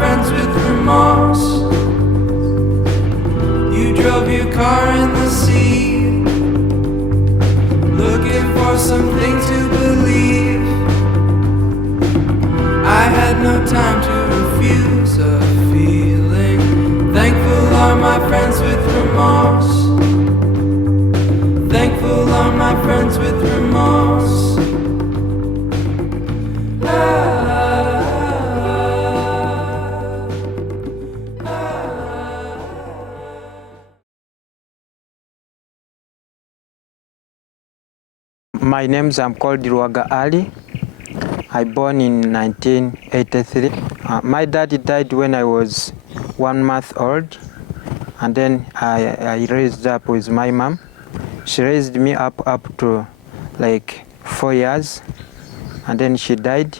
friends with remorse. You drove your car in the sea, looking for something to believe. I had no time to refuse a feeling. Thankful are my friends with remorse. Thankful are my friends with remorse. My I'm called Ruaga Ali. I born in 1983. My daddy died when I was 1 month old, and then I raised up with my mom. She raised me up to like 4 years, and then she died.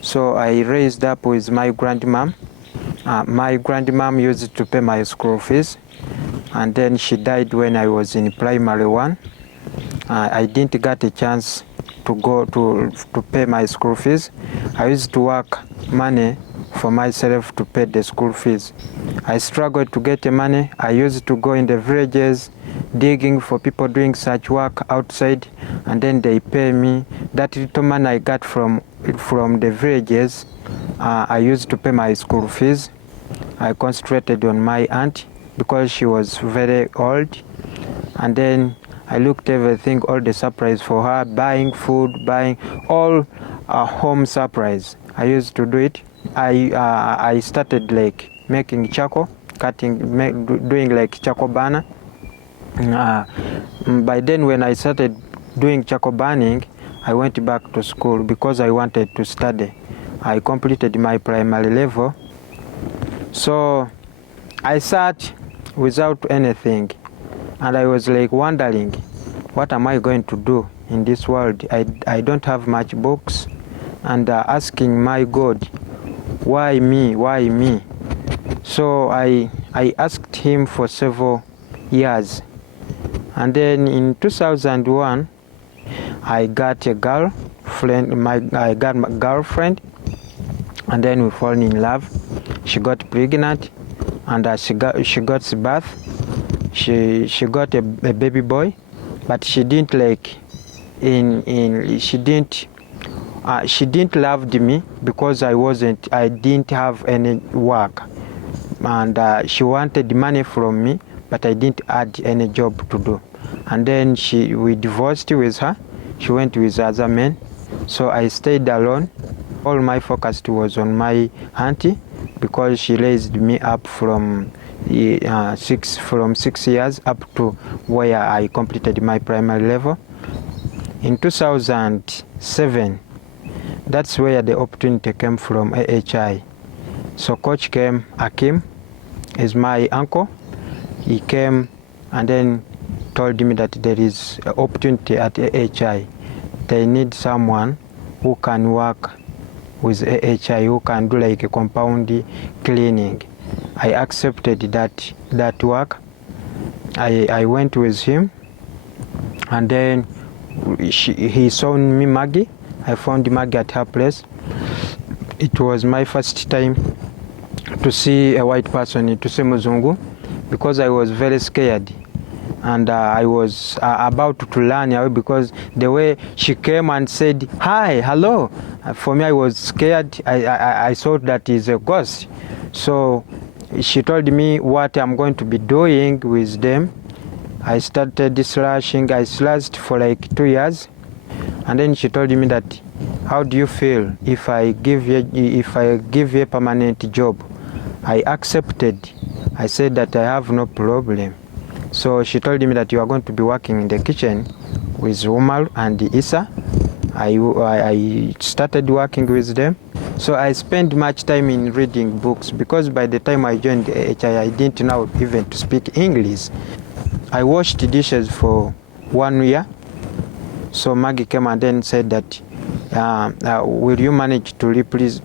So I raised up with my grandmom. My grandmom used to pay my school fees, and then she died when I was in primary 1. I didn't get a chance to go to pay my school fees. I used to work money for myself to pay the school fees. I struggled to get the money. I used to go in the villages digging for people doing such work outside, and then they pay me. That little money I got from the villages, I used to pay my school fees. I concentrated on my aunt because she was very old, and then I looked everything, all the supplies for her, buying food, buying all home supplies. I used to do it. I started like making charcoal, doing like charcoal burner. By then, when I started doing charcoal burning, I went back to school because I wanted to study. I completed my primary level. So I sat without anything, and I was like wondering, what am I going to do in this world? I don't have much books, and asking my God, why me, why me? So I asked him for several years, and then in 2001 I got a girlfriend. I got my girlfriend, and then we fall in love. She got pregnant, and she got birth. She got a baby boy, but she didn't like she didn't love me because I didn't have any work, and she wanted money from me, but I didn't add any job to do. And then we divorced with her. She went with other men, so I stayed alone. All my focus was on my auntie because she raised me up from 6 years up to where I completed my primary level. In 2007, that's where the opportunity came from AHI. So coach came, Akim is my uncle. He came and then told me that there is an opportunity at AHI. They need someone who can work with AHI, who can do like a compound cleaning. I accepted that work. I went with him, and then he saw me Maggie. I found Maggie at her place. It was my first time to see a white person, to see Muzungu, because I was very scared, and I was about to run away because the way she came and said, "Hi, hello," for me I was scared. I thought that is a ghost. So she told me what I'm going to be doing with them. I started slashing. I slashed for like 2 years, and then she told me that, how do you feel if I give you a permanent job? I accepted. I said that I have no problem. So she told me that you are going to be working in the kitchen with Umar and Isa. I started working with them. So I spent much time in reading books because by the time I joined the AHI, I didn't know even to speak English. I washed dishes for 1 year. So Maggie came and then said that, will you manage to replace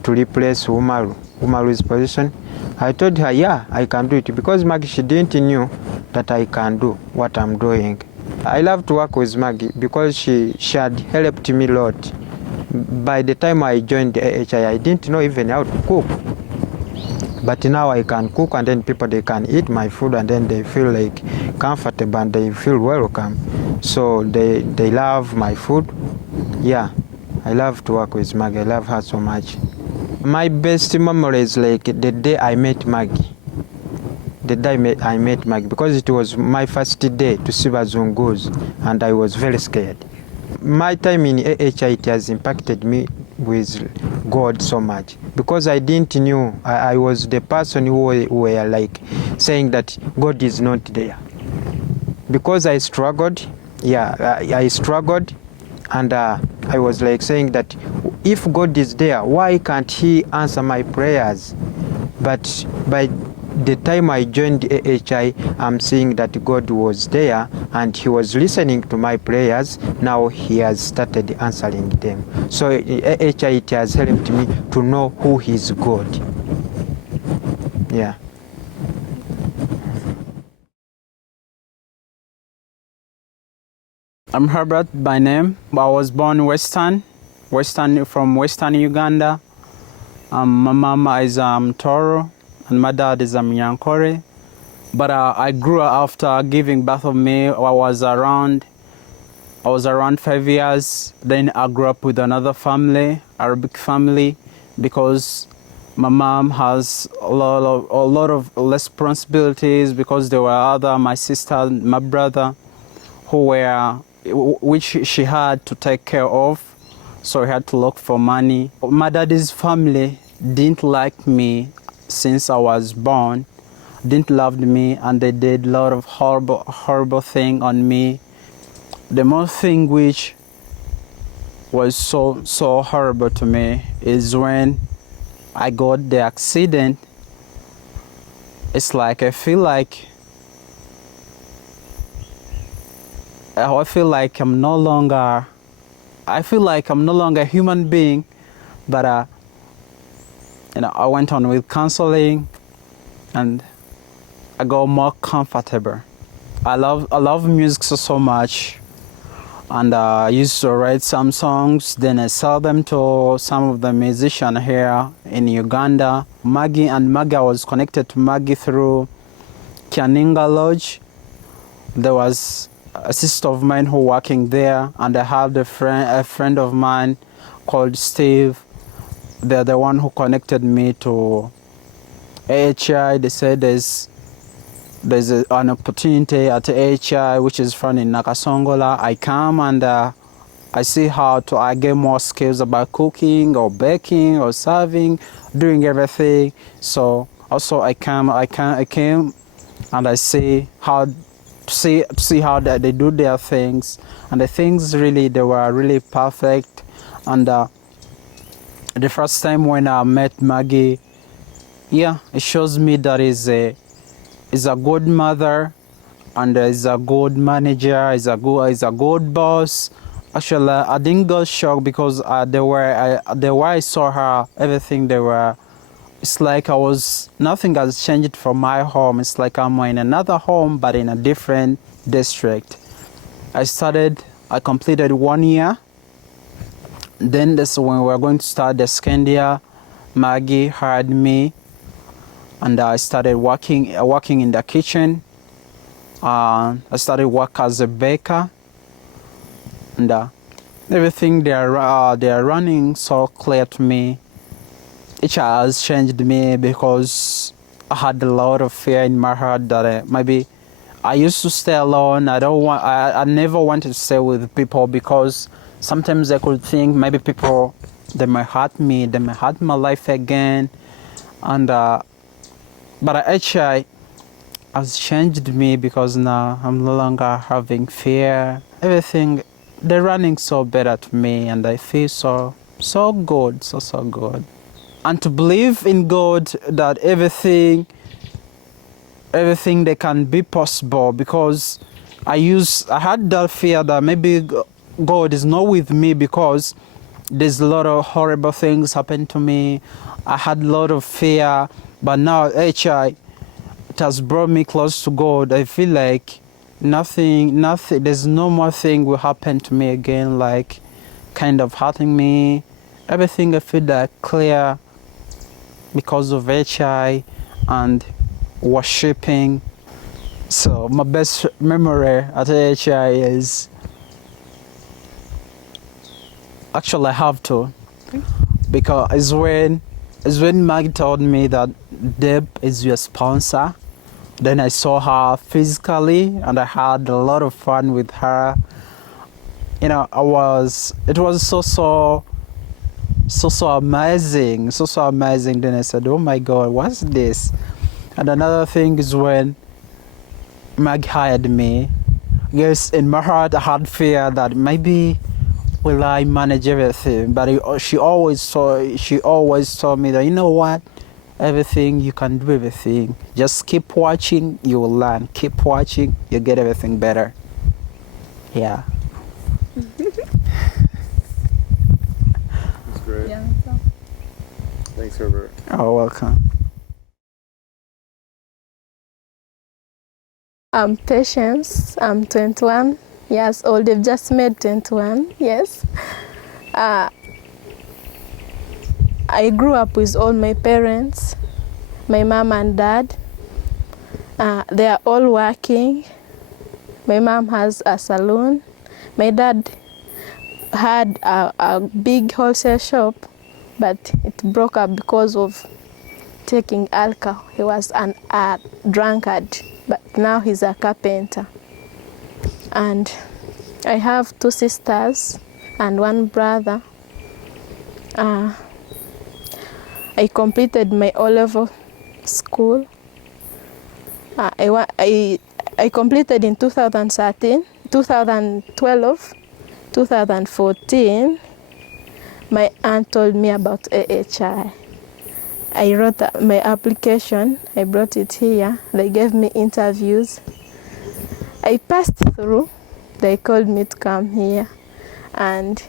Umaru's position? I told her, yeah, I can do it, because Maggie, she didn't knew that I can do what I'm doing. I love to work with Maggie because she had helped me a lot. By the time I joined the AHI, I didn't know even how to cook. But now I can cook, and then people, they can eat my food, and then they feel like comfortable and they feel welcome. So they love my food. Yeah, I love to work with Maggie. I love her so much. My best memory is like the day I met Maggie. The day I met Maggie, because it was my first day to see Bazungus, and I was very scared. My time in AHI, it has impacted me with God so much, because I didn't knew. I was the person who were like saying that God is not there, because I struggled. Yeah, I struggled, and I was like saying that if God is there, why can't He answer my prayers? But by the time I joined AHI, I'm seeing that God was there and He was listening to my prayers. Now He has started answering them. So AHI, it has helped me to know who is God. Yeah. I'm Herbert by name. I was born from Western Uganda. My mama is Toro, and my dad is Nyankore. But I grew up after giving birth of me. I was around 5 years. Then I grew up with another family, Arabic family, because my mom has a lot of responsibilities, because there were my sister, my brother, which she had to take care of, so I had to look for money. My daddy's family didn't like me since I was born, didn't love me, and they did a lot of horrible thing on me. The most thing which was so horrible to me is when I got the accident. It's like I feel like I'm no longer a human being, but I went on with counseling, and I got more comfortable. I love music so much, and I used to write some songs. Then I sell them to some of the musicians here in Uganda. Maggie, I was connected to Maggie through Kianinga Lodge. There was a sister of mine who working there, and I have a friend of mine called Steve. They're the one who connected me to AHI. They said there's an opportunity at AHI which is found in Nakasongola. I come, and I see I get more skills about cooking or baking or serving, doing everything. So also I came and I see how that they do their things, and the things they were really perfect. And the first time when I met Maggie, it shows me that is a good mother, and is a good manager, is a good boss. Actually, I didn't get shocked, because the way I saw her, everything it's like nothing has changed from my home. It's like I'm in another home, but in a different district. I completed 1 year. Then that's when we were going to start the second year. Maggie hired me, and I started working in the kitchen. I started work as a baker, and everything they are running so clear to me. It has changed me, because I had a lot of fear in my heart that maybe I used to stay alone. I never wanted to stay with people, because sometimes I could think maybe people, they might hurt me, they might hurt my life again. And but actually has changed me, because now I'm no longer having fear. Everything, they're running so better to me, and I feel so good, so good. And to believe in God, that everything that can be possible, because I had that fear that maybe God is not with me, because there's a lot of horrible things happen to me. I had a lot of fear, but now HI, it has brought me close to God. I feel like nothing, there's no more thing will happen to me again, like kind of hurting me. Everything I feel that clear because of HI. and worshiping. So my best memory at AHI is, actually I have to, because it's when Maggie told me that Deb is your sponsor. Then I saw her physically and I had a lot of fun with her. You know, it was so amazing, so amazing. Then I said, oh my God, what's this? And another thing is when Mag hired me, yes, in my heart I had fear that maybe will I manage everything, but she always told me that, you know what, everything, you can do everything. Just keep watching, you will learn. Keep watching, you get everything better. Yeah. That's great. Yeah. Thanks, Herbert. Oh, welcome. I'm Patience. I'm 21 years old. They've just made 21. Yes. I grew up with all my parents, my mom and dad. They are all working. My mom has a salon. My dad had a big wholesale shop, but it broke up because of taking alcohol. He was a drunkard, but now he's a carpenter. And I have 2 sisters and 1 brother. I completed my O-level school. I completed in 2013, 2012, 2014. My aunt told me about AHI. I wrote my application, I brought it here. They gave me interviews. I passed through. They called me to come here. And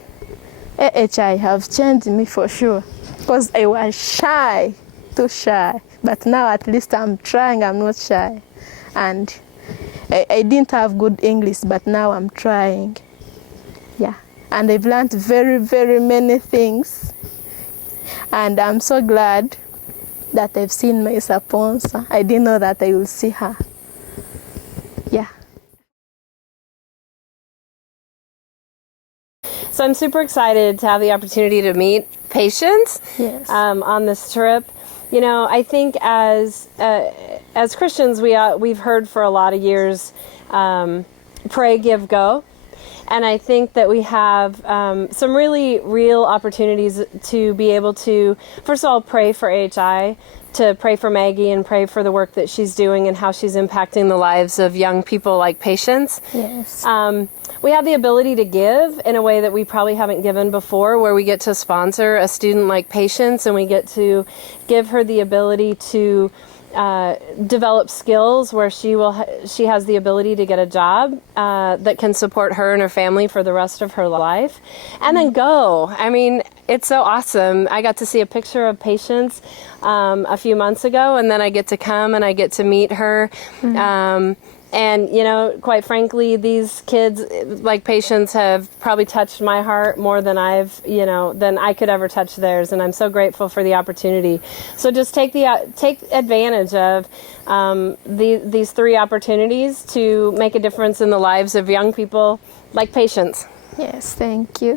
AHI have changed me for sure, because I was shy, too shy. But now at least I'm trying, I'm not shy. And I didn't have good English, but now I'm trying. Yeah, and I've learned very, very many things. And I'm so glad that I've seen my sponsor. I didn't know that I will see her. Yeah. So I'm super excited to have the opportunity to meet Patience. Yes. On this trip. You know, I think as Christians, we've heard for a lot of years, pray, give, go. And I think that we have some really real opportunities to be able to, first of all, pray for AHI, to pray for Maggie and pray for the work that she's doing and how she's impacting the lives of young people like Patience. Yes. We have the ability to give in a way that we probably haven't given before, where we get to sponsor a student like Patience and we get to give her the ability to develop skills where she has the ability to get a job that can support her and her family for the rest of her life, and then go. I mean, it's so awesome. I got to see a picture of Patience a few months ago, and then I get to come and I get to meet her. And, you know, quite frankly, these kids, like Patience, have probably touched my heart more than than I could ever touch theirs. And I'm so grateful for the opportunity. So just take advantage of these 3 opportunities to make a difference in the lives of young people like Patience. Yes, thank you.